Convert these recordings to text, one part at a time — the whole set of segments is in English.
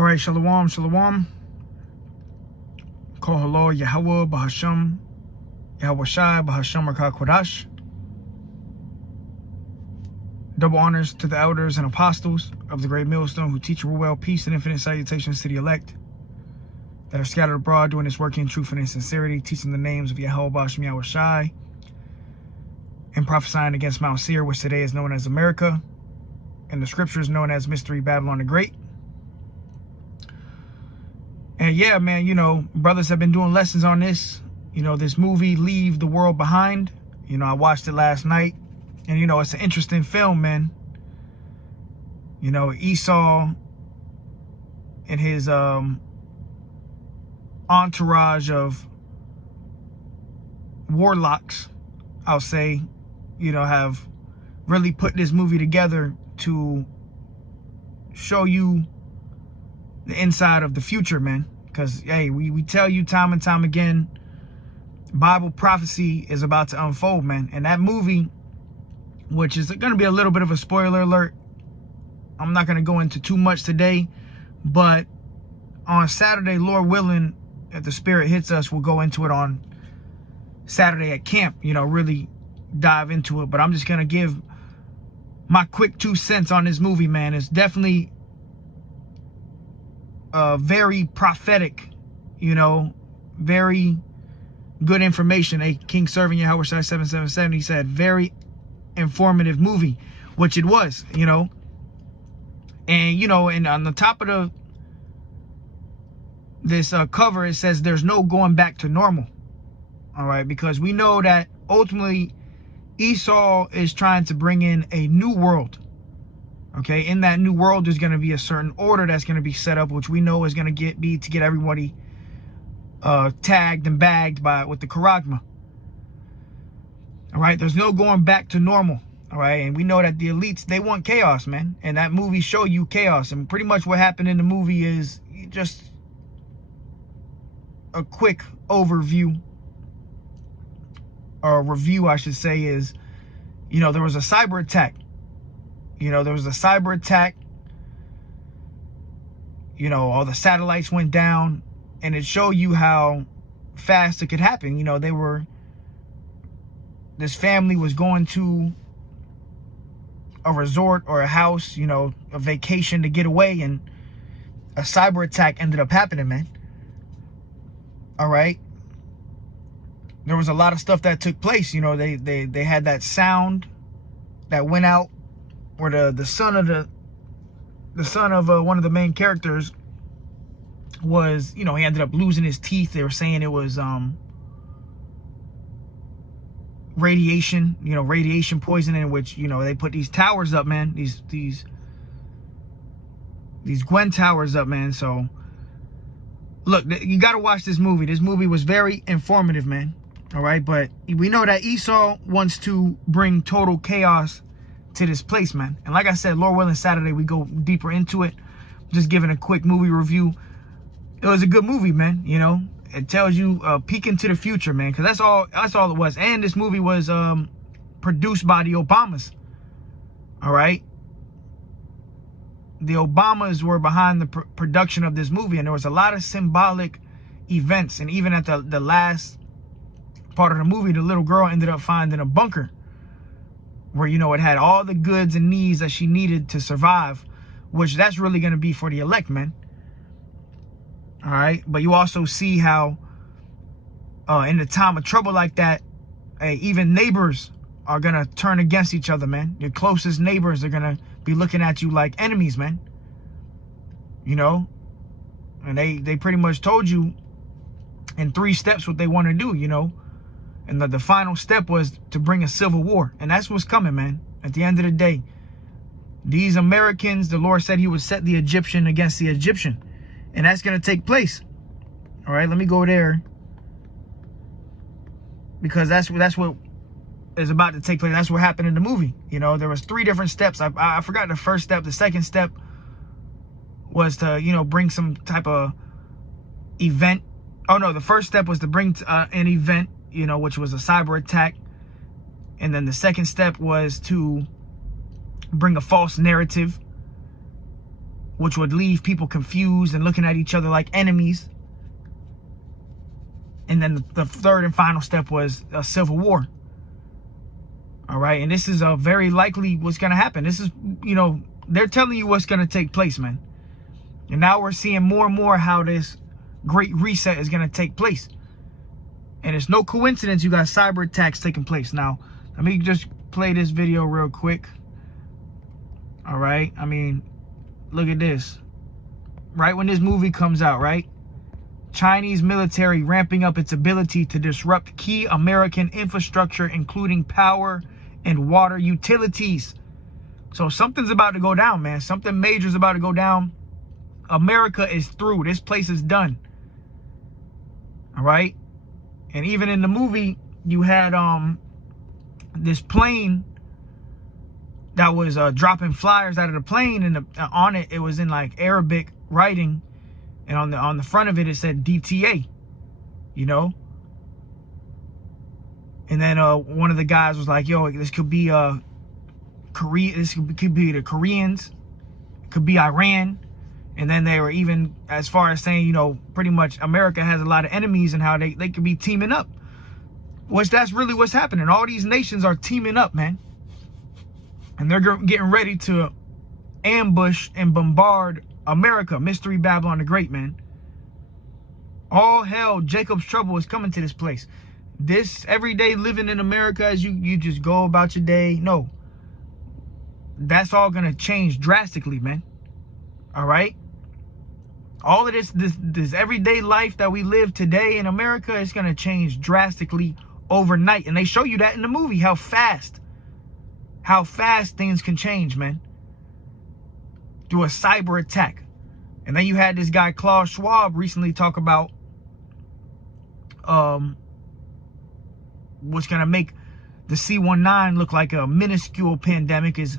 All right, shalom, shalom. Call hello, Yahweh, Bahasham, Yahweh Shai, Bahasham, Rakah Kodash. Double honors to the elders and apostles of the great millstone who teach well peace and infinite salutations to the elect that are scattered abroad doing this work in truth and in sincerity, teaching the names of Yahweh, Bahasham, Yahweh Shai, and prophesying against Mount Seir, which today is known as America, and the scriptures known as Mystery Babylon the Great. And yeah, man, you know, brothers have been doing lessons on this. You know, this movie, Leave the World Behind. You know, I watched it last night. And, you know, it's an interesting film, man. You know, Esau and his entourage of warlocks, I'll say, you know, have really put this movie together to show you the inside of the future, man. Because, hey, we tell you time and time again, Bible prophecy is about to unfold, man. And that movie, which is going to be a little bit of a spoiler alert, I'm not going to go into too much today, but on Saturday, Lord willing, if the Spirit hits us, we'll go into it on Saturday at camp, you know, really dive into it. But I'm just going to give my quick 2 cents on this movie, man. It's definitely very prophetic, you know, very good information. A King Serving Yahweh Shai 777, he said, very informative movie, which it was, you know. And, you know, and on the top of this cover, it says there's no going back to normal. All right, because we know that ultimately Esau is trying to bring in a new world. Okay, in that new world, there's going to be a certain order that's going to be set up, which we know is going to get everybody tagged and bagged with the Charagma. All right, there's no going back to normal. All right, and we know that the elites, they want chaos, man. And that movie show you chaos. And pretty much what happened in the movie is just a quick overview, or review, I should say, is, you know, there was a cyber attack. You know, there was a cyber attack. You know, all the satellites went down, and it showed you how fast it could happen. You know, this family was going to a resort or a house, you know, a vacation to get away, and a cyber attack ended up happening, man. All right. There was a lot of stuff that took place. You know, they had that sound that went out where the son of one of the main characters was, you know, he ended up losing his teeth. They were saying it was radiation, you know, radiation poisoning, which, you know, they put these towers up, man, these Gwen towers up, man. So look, you got to watch this movie. This movie was very informative, man. All right, but we know that Esau wants to bring total chaos to this place, man. And like I said, Lord willing, Saturday we go deeper into it. Just giving a quick movie review. It was a good movie, man. You know, it tells you peek into the future, man, because that's all it was. And this movie was produced by the Obamas. All right, the Obamas were behind the production of this movie, and there was a lot of symbolic events. And even at the last part of the movie, the little girl ended up finding a bunker where, you know, it had all the goods and needs that she needed to survive, which that's really going to be for the elect, man. All right. But you also see how in the time of trouble like that, even neighbors are going to turn against each other, man. Your closest neighbors are going to be looking at you like enemies, man. You know, and they pretty much told you in 3 steps what they want to do, you know. And the final step was to bring a civil war. And that's what's coming, man. At the end of the day, these Americans, the Lord said he would set the Egyptian against the Egyptian. And that's going to take place. All right, let me go there. Because that's what is about to take place. That's what happened in the movie. You know, there was 3 different steps. I forgot the first step. The second step was to, you know, bring some type of event. Oh, no, the first step was to bring an event, you know, which was a cyber attack. And then the second step was to bring a false narrative, which would leave people confused and looking at each other like enemies. And then the third and final step was a civil war. All right. And this is very likely what's going to happen. This is, you know, they're telling you what's going to take place, man. And now we're seeing more and more how this great reset is going to take place. And it's no coincidence you got cyber attacks taking place. Now, let me just play this video real quick. All right. I mean, look at this. Right when this movie comes out, right? Chinese military ramping up its ability to disrupt key American infrastructure, including power and water utilities. So something's about to go down, man. Something major is about to go down. America is through. This place is done. All right. And even in the movie, you had this plane that was dropping flyers out of the plane, and on it was in like Arabic writing. And on the front of it, it said DTA, you know. And then one of the guys was like, "Yo, this could be Korea. This could be the Koreans. Could be Iran." And then they were even as far as saying, you know, pretty much America has a lot of enemies and how they could be teaming up. Which that's really what's happening. All these nations are teaming up, man. And they're getting ready to ambush and bombard America, Mystery Babylon the Great, man. All hell, Jacob's trouble is coming to this place. This everyday living in America as you just go about your day. No. That's all going to change drastically, man. All right? All of this everyday life that we live today in America is going to change drastically overnight. And they show you that in the movie, how fast things can change, man. Through a cyber attack. And then you had this guy Klaus Schwab recently talk about what's gonna make the C-19 look like a minuscule pandemic is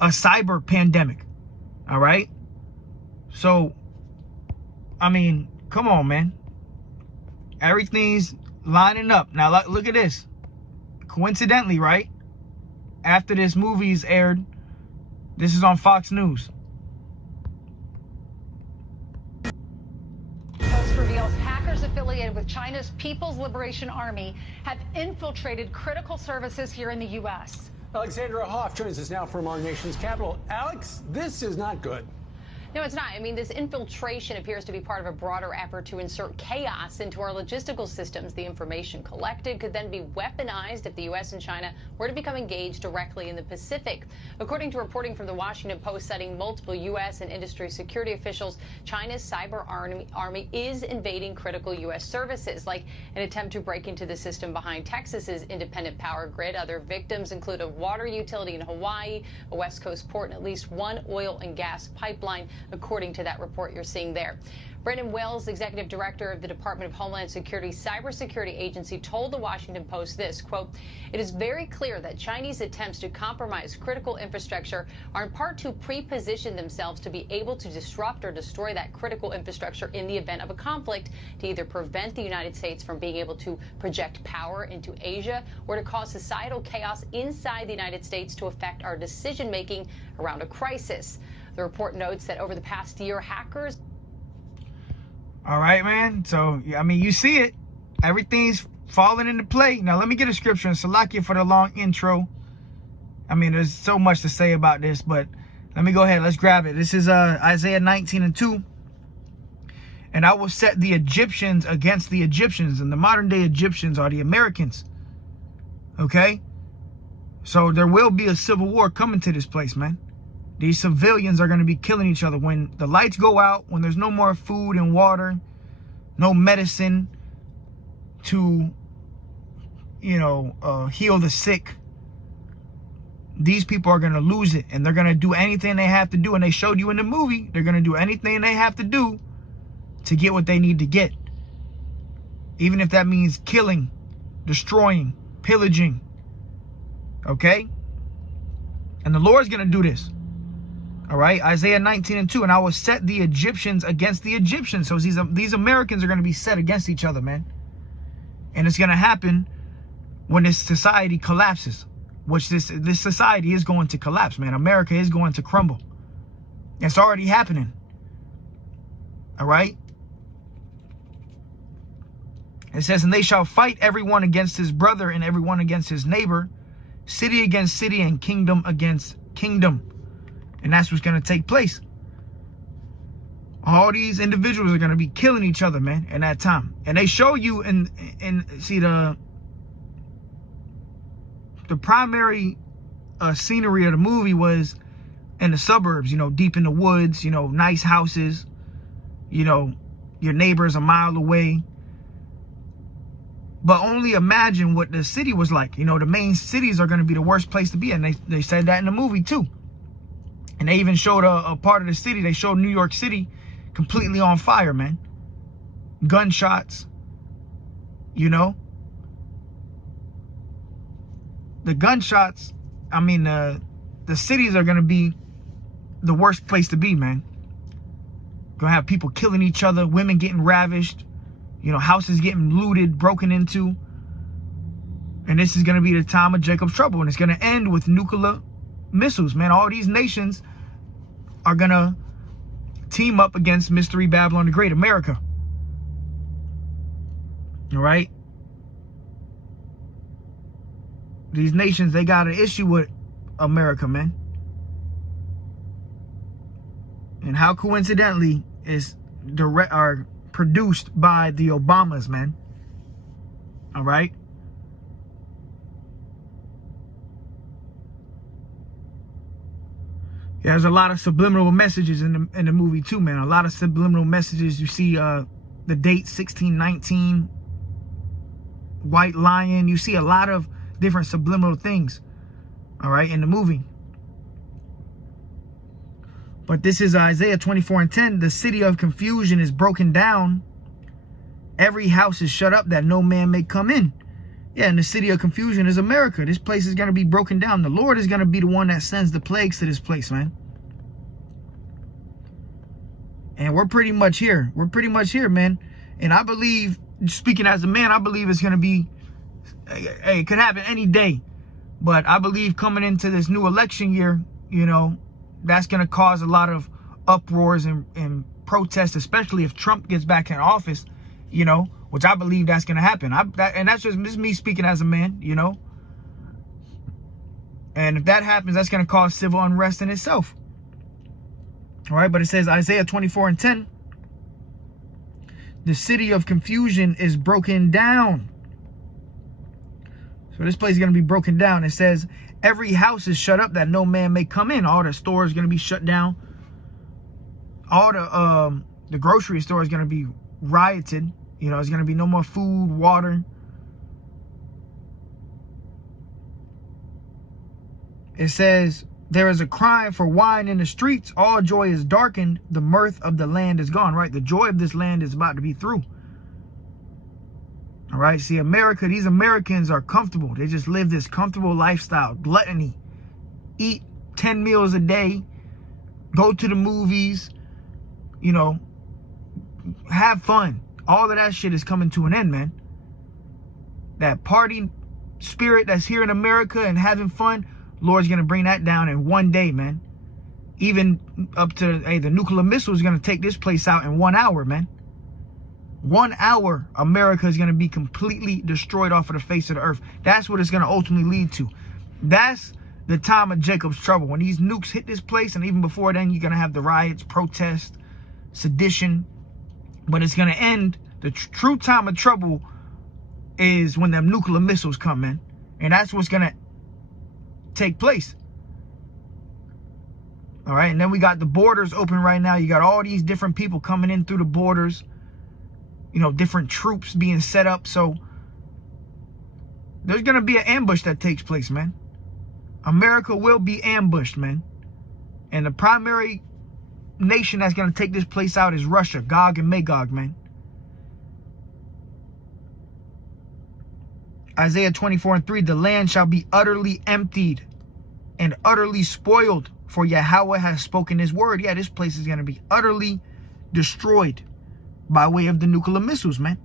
a cyber pandemic. All right. So, I mean, come on, man. Everything's lining up. Now look at this. Coincidentally, right? After this movie's aired, this is on Fox News. Reveals hackers affiliated with China's People's Liberation Army have infiltrated critical services here in the U.S. Alexandra Hoff joins us now from our nation's capital. Alex, this is not good. No, it's not. I mean, this infiltration appears to be part of a broader effort to insert chaos into our logistical systems. The information collected could then be weaponized if the U.S. and China were to become engaged directly in the Pacific. According to reporting from the Washington Post citing multiple U.S. and industry security officials, China's cyber army is invading critical U.S. services, like an attempt to break into the system behind Texas's independent power grid. Other victims include a water utility in Hawaii, a West Coast port, and at least one oil and gas pipeline, according to that report you're seeing there. Brendan Wells, executive director of the Department of Homeland Security's cybersecurity agency, told the Washington Post this, quote, "It is very clear that Chinese attempts to compromise critical infrastructure are in part to pre-position themselves to be able to disrupt or destroy that critical infrastructure in the event of a conflict, to either prevent the United States from being able to project power into Asia or to cause societal chaos inside the United States to affect our decision-making around a crisis." The report notes that over the past year, hackers... All right, man. So, I mean, you see it. Everything's falling into play. Now, let me get a scripture, and Salakia for the long intro. I mean, there's so much to say about this, but let me go ahead. Let's grab it. This is Isaiah 19:2. "And I will set the Egyptians against the Egyptians." And the modern day Egyptians are the Americans. Okay? So there will be a civil war coming to this place, man. These civilians are going to be killing each other. When the lights go out, when there's no more food and water, no medicine to, you know, heal the sick, these people are going to lose it. And they're going to do anything they have to do. And they showed you in the movie, they're going to do anything they have to do to get what they need to get. Even if that means killing, destroying, pillaging. Okay? And the Lord's going to do this. All right, Isaiah 19:2, "And I will set the Egyptians against the Egyptians." So these Americans are going to be set against each other, man. And it's going to happen when this society collapses, which this society is going to collapse, man. America is going to crumble. It's already happening. All right? It says, and they shall fight everyone against his brother and everyone against his neighbor, city against city and kingdom against kingdom. And that's what's going to take place. All these individuals are going to be killing each other, man, in that time. And they show you see the primary scenery of the movie was in the suburbs, you know, deep in the woods, you know, nice houses, you know, your neighbors a mile away. But only imagine what the city was like. You know, the main cities are going to be the worst place to be. And they said that in the movie too. And they even showed a part of the city. They showed New York City completely on fire, man. Gunshots, you know. The gunshots, I mean, the cities are going to be the worst place to be, man. Going to have people killing each other, women getting ravished, you know, houses getting looted, broken into. And this is going to be the time of Jacob's trouble. And it's going to end with nuclear missiles, man. All these nations are going to team up against Mystery Babylon the Great, America. All right? These nations, they got an issue with America, man. And how coincidentally is produced by the Obamas, man. All right? Yeah, there's a lot of subliminal messages in the movie too, man. A lot of subliminal messages. You see the date 1619, White Lion. You see a lot of different subliminal things, all right, in the movie. But this is Isaiah 24:10. The city of confusion is broken down. Every house is shut up that no man may come in. Yeah, and the city of confusion is America. This place is going to be broken down. The Lord is going to be the one that sends the plagues to this place, man. And we're pretty much here. We're pretty much here, man. And I believe, speaking as a man, I believe it's going to be, hey, it could happen any day. But I believe coming into this new election year, you know, that's going to cause a lot of uproars and protests, especially if Trump gets back in office, you know, which I believe that's going to happen. And that's just me speaking as a man, you know. And if that happens, that's going to cause civil unrest in itself. All right, but it says Isaiah 24:10. The city of confusion is broken down. So this place is going to be broken down. It says every house is shut up that no man may come in. All the stores going to be shut down. All the grocery store is going to be rioted. You know, there's going to be no more food, water. It says there is a cry for wine in the streets. All joy is darkened. The mirth of the land is gone, right? The joy of this land is about to be through. All right, see, America, these Americans are comfortable. They just live this comfortable lifestyle, gluttony, eat 10 meals a day, go to the movies, you know, have fun. All of that shit is coming to an end, man. That party spirit that's here in America and having fun, Lord's going to bring that down in one day, man. Even up to, hey, the nuclear missile is going to take this place out in 1 hour, man. 1 hour, America is going to be completely destroyed off of the face of the earth. That's what it's going to ultimately lead to. That's the time of Jacob's trouble. When these nukes hit this place, and even before then, you're going to have the riots, protests, sedition. But it's going to end. The true time of trouble is when them nuclear missiles come in. And that's what's going to take place. All right. And then we got the borders open right now. You got all these different people coming in through the borders. You know, different troops being set up. So there's going to be an ambush that takes place, man. America will be ambushed, man. And the primary nation that's going to take this place out is Russia, Gog and Magog, man. Isaiah 24:3, the land shall be utterly emptied and utterly spoiled, for Yahweh has spoken his word. Yeah, this place is going to be utterly destroyed by way of the nuclear missiles, man.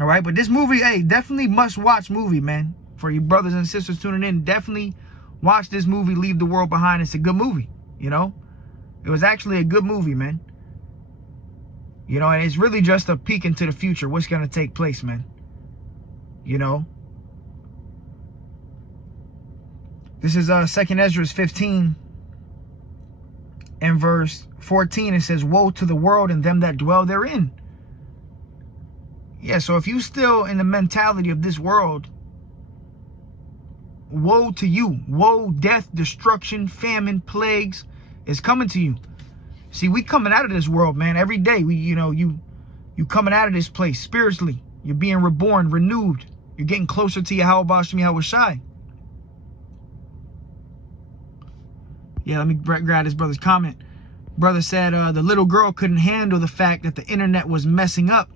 All right, but this movie, hey, definitely must watch movie, man. For you brothers and sisters tuning in, definitely watch this movie, Leave the World Behind. It's a good movie, you know. It was actually a good movie, man. You know, and it's really just a peek into the future, what's going to take place, man. You know. This is 2nd Ezra 15 and verse 14. It says, woe to the world and them that dwell therein. Yeah, so if you still in the mentality of this world, woe to you. Woe, death, destruction, famine, plagues is coming to you. See, we coming out of this world, man. Every day, you coming out of this place spiritually. You're being reborn, renewed. You're getting closer to Yahweh B'Shem Yahweh Shai. Yeah, let me grab this brother's comment. Brother said the little girl couldn't handle the fact that the internet was messing up.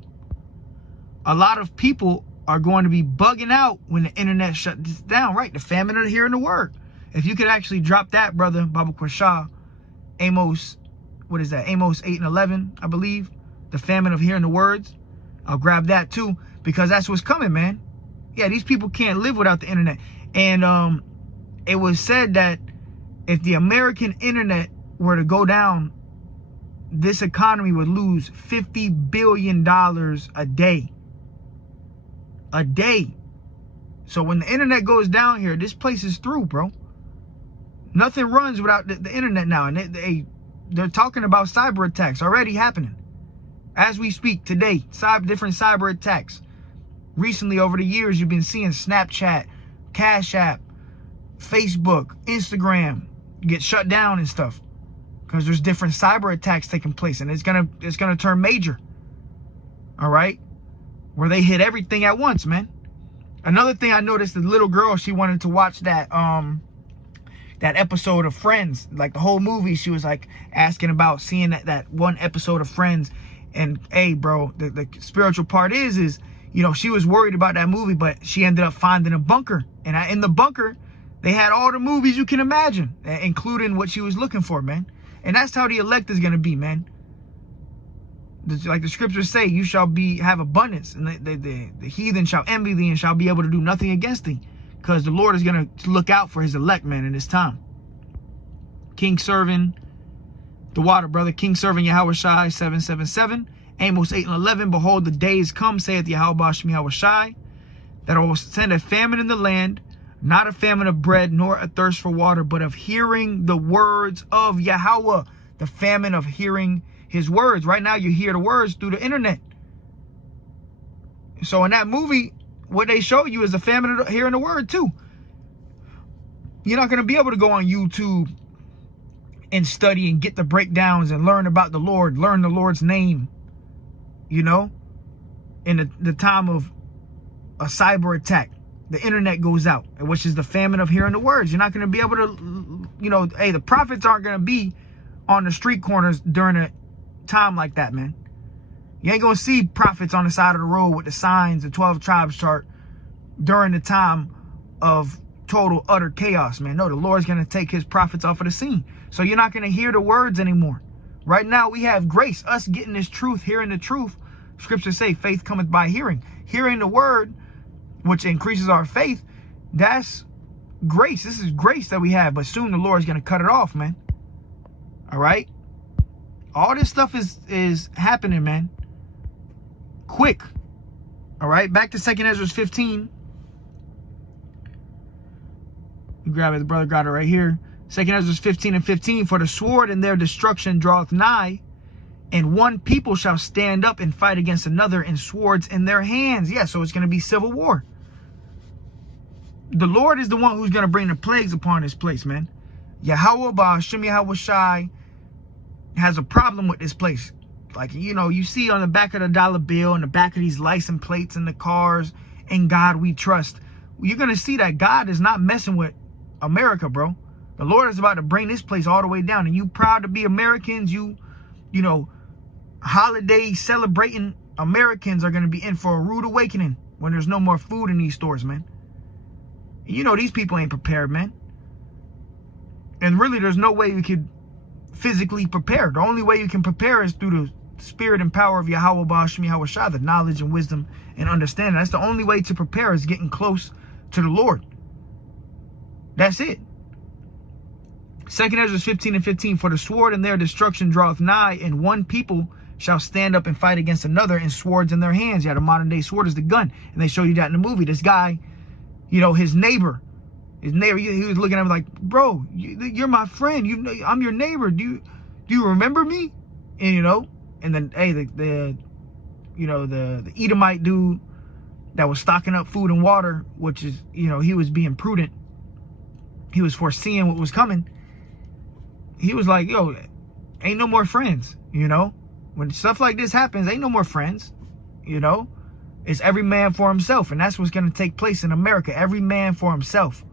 A lot of people are going to be bugging out when the internet shuts down, right? The famine of hearing the word. If you could actually drop that, brother, Baba Kwasha, Amos, what is that? Amos 8 and 11, I believe. The famine of hearing the words. I'll grab that too, because that's what's coming, man. Yeah, these people can't live without the internet. And it was said that if the American internet were to go down, this economy would lose $50 billion a day. A day. So when the internet goes down here, this place is through, bro. Nothing runs without the internet now. And they're talking about cyber attacks already happening. As we speak today, different cyber attacks. Recently, over the years, you've been seeing Snapchat, Cash App, Facebook, Instagram get shut down and stuff. Because there's different cyber attacks taking place. And it's gonna turn major. All right? Where they hit everything at once, man. Another thing I noticed, the little girl, she wanted to watch that episode of Friends. Like the whole movie, she was like asking about seeing that one episode of Friends. And hey, bro, the spiritual part is, you know, she was worried about that movie, but she ended up finding a bunker. And in the bunker, they had all the movies you can imagine, including what she was looking for, man. And that's how the elect is going to be, man. Like the scriptures say, you shall have abundance, and the heathen shall envy thee and shall be able to do nothing against thee, because the Lord is going to look out for his elect, man, in this time. King serving the water, brother. King serving Yahweh Shai 777. Amos 8 and 11. Behold, the days come, saith Yahweh B'Shem Yahweh Shai, that I will send a famine in the land, not a famine of bread, nor a thirst for water, but of hearing the words of Yahweh. The famine of hearing his words. Right now, you hear the words through the internet. So in that movie, what they show you is the famine of hearing the word too. You're not going to be able to go on YouTube and study and get the breakdowns and learn about the Lord, learn the Lord's name, you know, in the time of a cyber attack. The internet goes out, which is the famine of hearing the words. You're not going to be able to, you know, hey, the prophets aren't going to be on the street corners during a time like that, man. You ain't going to see prophets on the side of the road with the signs, the 12 tribes chart during the time of total, utter chaos, man. No, the Lord's going to take his prophets off of the scene. So you're not going to hear the words anymore. Right now, we have grace, us getting this truth, hearing the truth. Scriptures say faith cometh by hearing. Hearing the word, which increases our faith, that's grace. This is grace that we have, but soon the Lord is going to cut it off, man. All right? All this stuff is happening, man. Quick. All right? Back to 2nd Ezra 15. You grab it, the brother got it right here. 2nd Ezra 15 and 15. For the sword and their destruction draweth nigh, and one people shall stand up and fight against another, and swords in their hands. Yeah, so it's going to be civil war. The Lord is the one who's going to bring the plagues upon this place, man. Yahweh B'Shem Yahweh Shai has a problem with this place. Like, you know, you see on the back of the dollar bill and the back of these license plates in the cars, "In God we trust." You're going to see that God is not messing with America, bro. The Lord is about to bring this place all the way down. And you proud to be Americans, you know, holiday celebrating Americans are going to be in for a rude awakening when there's no more food in these stores, man. You know, these people ain't prepared, man. And really, there's no way you could physically prepare. The only way you can prepare is through the spirit and power of Yahweh B'Shem Yahweh Shai, the knowledge and wisdom and understanding. That's the only way to prepare, is getting close to the Lord. That's it. 2nd Ezra 15:15, for the sword and their destruction draweth nigh, and one people shall stand up and fight against another, and swords in their hands. Yeah, the modern day sword is the gun. And they show you that in the movie. This guy, you know, his neighbor, he was looking at him like, bro, you're my friend. I'm your neighbor. Do you remember me? And, you know, and then, hey, the Edomite dude that was stocking up food and water, which is, you know, he was being prudent. He was foreseeing what was coming. He was like, yo, ain't no more friends, you know? When stuff like this happens, ain't no more friends, you know? It's every man for himself, and that's what's going to take place in America. Every man for himself.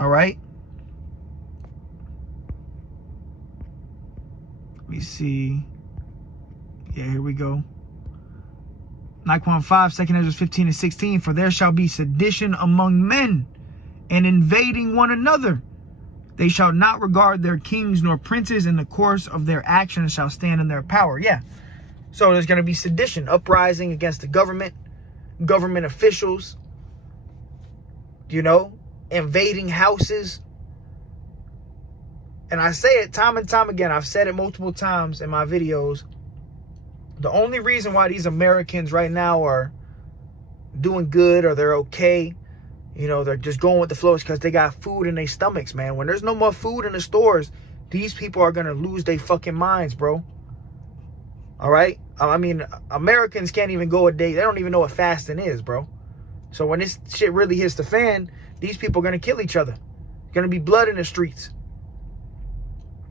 All right? Let me see. Yeah, here we go. Naquan 5, 2nd Ezra 15:16, for there shall be sedition among men, and invading one another. They shall not regard their kings nor princes, in the course of their actions shall stand in their power. Yeah. So there's going to be sedition, uprising against the government officials, you know, invading houses. And I say it time and time again. I've said it multiple times in my videos. The only reason why these Americans right now are doing good, or they're okay, you know, they're just going with the flow, is because they got food in their stomachs, man. When there's no more food in the stores, these people are going to lose their fucking minds, bro. All right? I mean, Americans can't even go a day. They don't even know what fasting is, bro. So when this shit really hits the fan, these people are going to kill each other. There's going to be blood in the streets.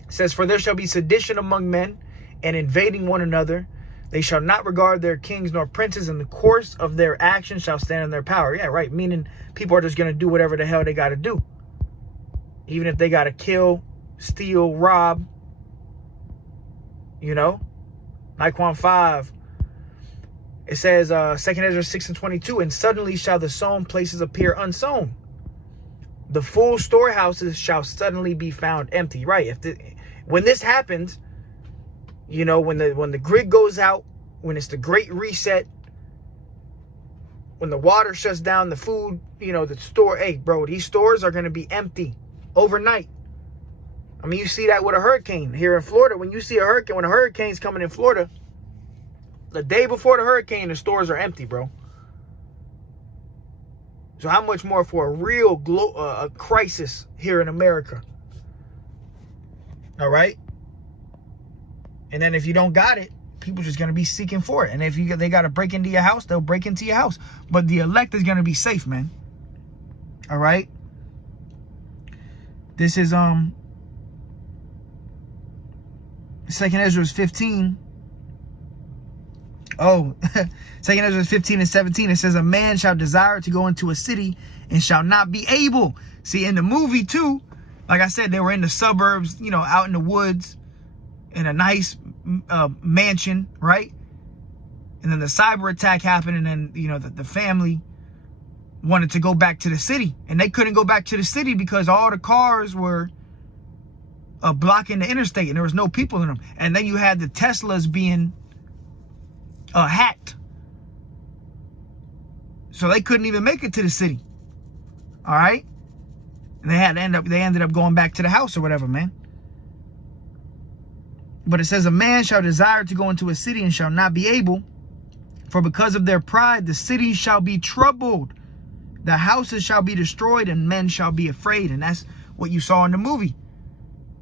It says, for there shall be sedition among men, and invading one another. They shall not regard their kings nor princes, in the course of their actions shall stand in their power. Yeah, right. Meaning people are just going to do whatever the hell they got to do. Even if they got to kill, steal, rob. You know? Naquan 5. It says, 2nd Ezra 6:22, and suddenly shall the sown places appear unsown. The full storehouses shall suddenly be found empty. Right. When this happens, you know, when the grid goes out, when it's the Great Reset, when the water shuts down, the food, you know, the store, hey, bro, these stores are going to be empty overnight. I mean, you see that with a hurricane here in Florida. When you see a hurricane, when a hurricane's coming in Florida, the day before the hurricane, the stores are empty, bro. So how much more for a real crisis here in America? All right? And then if you don't got it, people just going to be seeking for it. And if they got to break into your house, they'll break into your house. But the elect is going to be safe, man. All right? This is 2nd Ezra 15. Oh, 2nd Ezra 15:17. It says, a man shall desire to go into a city and shall not be able. See, in the movie too, like I said, they were in the suburbs, you know, out in the woods, in a nice mansion, right? And then the cyber attack happened, and then, you know, the family wanted to go back to the city, and they couldn't go back to the city because all the cars were blocking the interstate, and there was no people in them. And then you had the Teslas being hacked, so they couldn't even make it to the city. All right, and they ended up going back to the house or whatever, man. But it says, a man shall desire to go into a city and shall not be able, for because of their pride the city shall be troubled, the houses shall be destroyed, and men shall be afraid. And that's what you saw in the movie.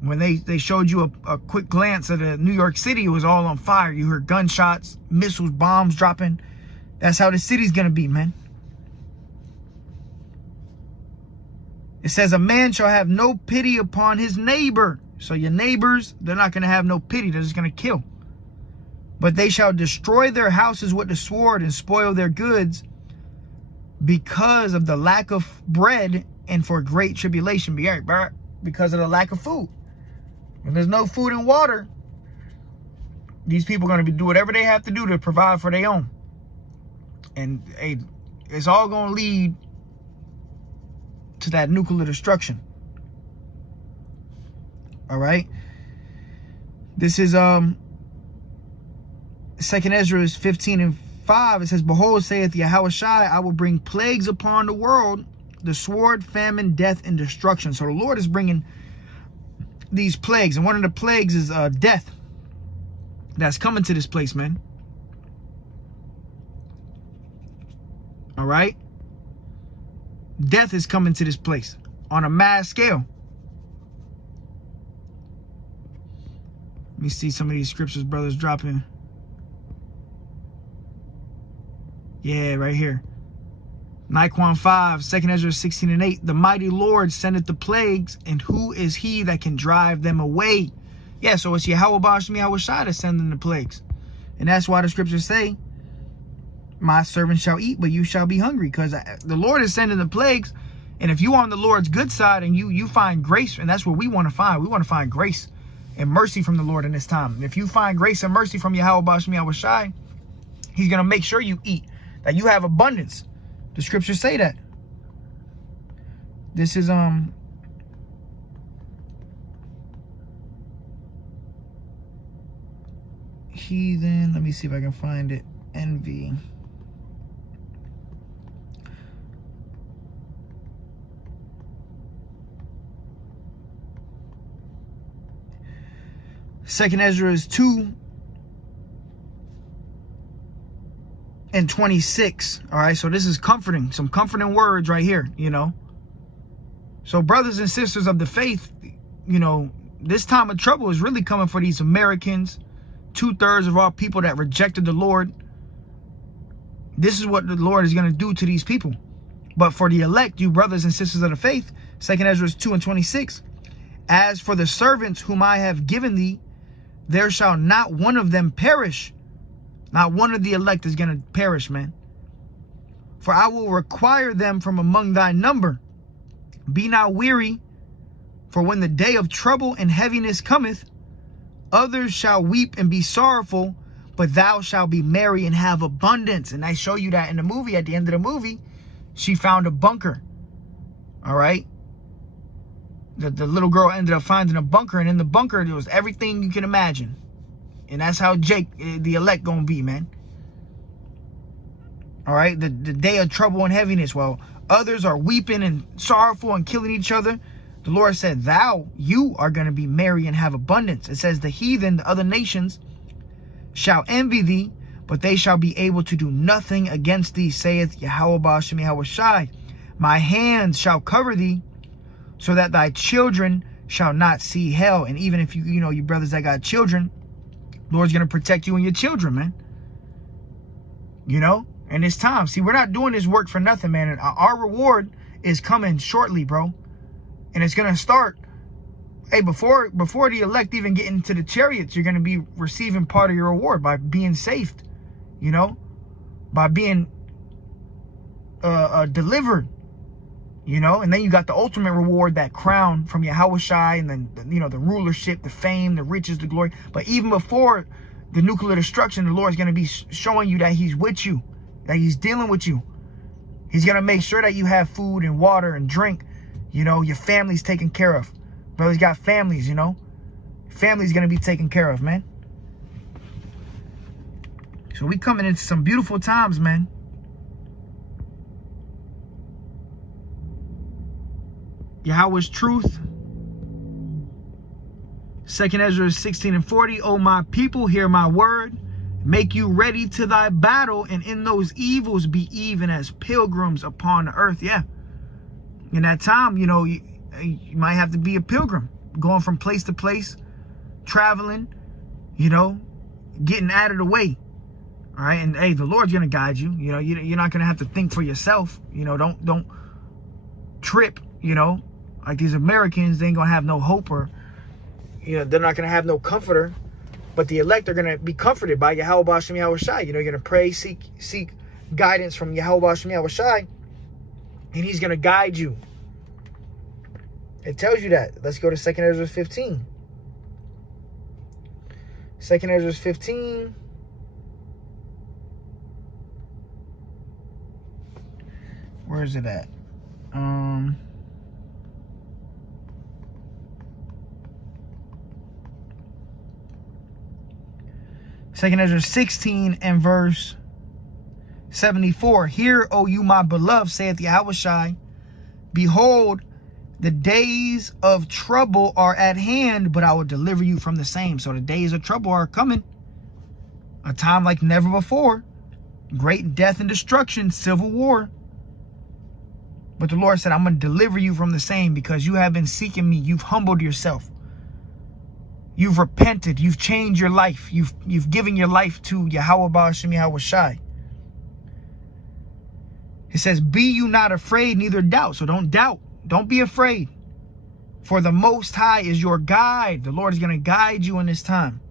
When they showed you a quick glance at New York City, it was all on fire. You heard gunshots, missiles, bombs dropping. That's how the city's going to be, man. It says, a man shall have no pity upon his neighbor. So your neighbors, they're not going to have no pity. They're just going to kill. But they shall destroy their houses with the sword and spoil their goods because of the lack of bread and for great tribulation. Because of the lack of food. When there's no food and water, these people are going to do whatever they have to do to provide for their own. And it's all going to lead to that nuclear destruction. All right. This is 2nd Ezra 15:5. It says, behold, saith Yahushua, I will bring plagues upon the world, the sword, famine, death, and destruction. So the Lord is bringing these plagues, and one of the plagues is death that's coming to this place, man. All right, death is coming to this place on a mass scale. Let me see some of these scriptures brothers dropping. Yeah, right here. Nahum 5, 2 Ezra 16 and 8. The mighty Lord sendeth the plagues, and who is he that can drive them away? Yeah, so it's Yahweh Ba'ashmi Yahushua that's sending the plagues. And that's why the scriptures say, my servant shall eat, but you shall be hungry. Because the Lord is sending the plagues. And if you on the Lord's good side and you find grace, and that's what we want to find. We want to find grace and mercy from the Lord in this time. And if you find grace and mercy from Yahweh Ba'ashmi Yahushua, he's going to make sure you eat, that you have abundance. The scriptures say that. This is heathen. Let me see if I can find it. Envy. Second Ezra is 2 and 26. All right, so this is comforting, some comforting words right here, you know. So brothers and sisters of the faith, you know, this time of trouble is really coming for these Americans, 2/3 of all people that rejected the Lord. This is what the Lord is going to do to these people. But for the elect, you brothers and sisters of the faith, 2 Ezra 2 and 26, as for the servants whom I have given thee, there shall not one of them perish. Not one of the elect is going to perish, man. For I will require them from among thy number. Be not weary, for when the day of trouble and heaviness cometh, others shall weep and be sorrowful, but thou shalt be merry and have abundance. And I show you that in the movie. At the end of the movie, she found a bunker. All right. The little girl ended up finding a bunker, and in the bunker there was everything you can imagine. And that's how Jake, the elect, gonna be, man. All right, the day of trouble and heaviness. Well, others are weeping and sorrowful and killing each other. The Lord said, you are gonna be merry and have abundance. It says the heathen, the other nations, shall envy thee, but they shall be able to do nothing against thee, saith Yahweh Ba'ashmi Yahushua. My hands shall cover thee, so that thy children shall not see hell. And even if you know, you brothers that got children, Lord's going to protect you and your children, man. You know, in this time. See, we're not doing this work for nothing, man. And our reward is coming shortly, bro. And it's going to start, hey, before the elect even get into the chariots, you're going to be receiving part of your reward by being saved, you know, by being delivered. You know, and then you got the ultimate reward, that crown from Yahushua, and then, you know, the rulership, the fame, the riches, the glory. But even before the nuclear destruction, the Lord is going to be showing you that he's with you, that he's dealing with you. He's going to make sure that you have food and water and drink. You know, your family's taken care of. Brothers got families, you know. Family's going to be taken care of, man. So we coming into some beautiful times, man. Yahweh's truth. 2 Ezra 16 and 40. O my people, hear my word. Make you ready to thy battle, and in those evils be even as pilgrims upon the earth. Yeah. In that time, you know, you might have to be a pilgrim, going from place to place, traveling, you know, getting out of the way. All right. And hey, the Lord's going to guide you. You know, you're not going to have to think for yourself. You know, don't trip, you know. Like these Americans, they ain't going to have no hope, or, you know, they're not going to have no comforter. But the elect are going to be comforted by Yahweh Ba'ashmi Yahushua. You know, you're going to pray, seek guidance from Yahweh Ba'ashmi Yahushua, and he's going to guide you. It tells you that. Let's go to 2 Ezra 15. 2 Ezra 15. Where is it at? 2 Ezra 16 and verse 74. Hear, O you my beloved, saith Yahushua, Behold, the days of trouble are at hand, but I will deliver you from the same. So the days of trouble are coming. A time like never before. Great death and destruction, civil war. But the Lord said, I'm going to deliver you from the same because you have been seeking me. You've humbled yourself. You've repented. You've changed your life. You've given your life to Yahweh Ba'ashem Yahweh Shai. It says, be you not afraid, neither doubt. So don't doubt. Don't be afraid. For the Most High is your guide. The Lord is going to guide you in this time.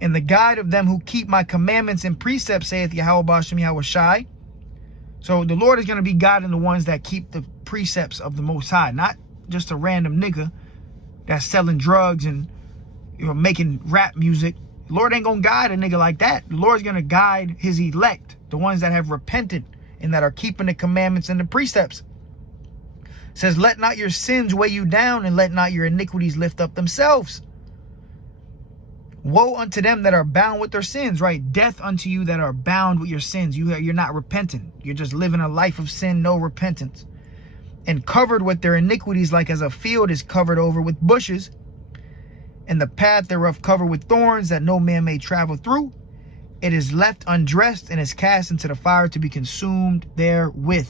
And the guide of them who keep my commandments and precepts, saith Yahweh Ba'ashem Yahweh Shai. So the Lord is going to be guiding the ones that keep the precepts of the Most High. Not just a random nigga that's selling drugs and making rap music. The Lord ain't going to guide a nigga like that. The Lord's going to guide his elect. The ones that have repented and that are keeping the commandments and the precepts. It says, let not your sins weigh you down, and let not your iniquities lift up themselves. Woe unto them that are bound with their sins, right? Death unto you that are bound with your sins. You're not repenting. You're just living a life of sin, no repentance. And covered with their iniquities, like as a field is covered over with bushes, and the path thereof covered with thorns, that no man may travel through. It is left undressed and is cast into the fire to be consumed therewith.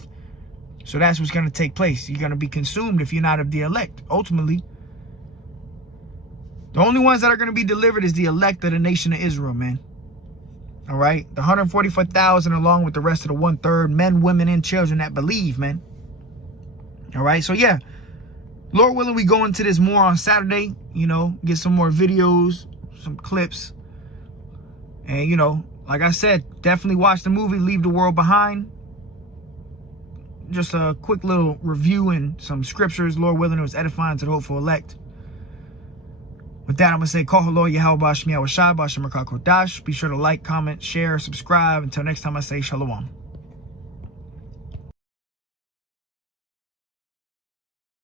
So that's what's going to take place. You're going to be consumed if you're not of the elect. Ultimately, the only ones that are going to be delivered is the elect of the nation of Israel, man. All right? The 144,000 along with the rest of the 1/3, men, women, and children that believe, man. All right? So, yeah. Lord willing, we go into this more on Saturday. You know, get some more videos, some clips. And, you know, like I said, definitely watch the movie, Leave the World Behind. Just a quick little review and some scriptures. Lord willing, it was edifying to the hopeful elect. With that, I'm going to say, Kol Halo Yahweh Ba'ashem Yahweh Shai Ba'ashem Rakah Kodash. Be sure to like, comment, share, subscribe. Until next time, I say Shalom.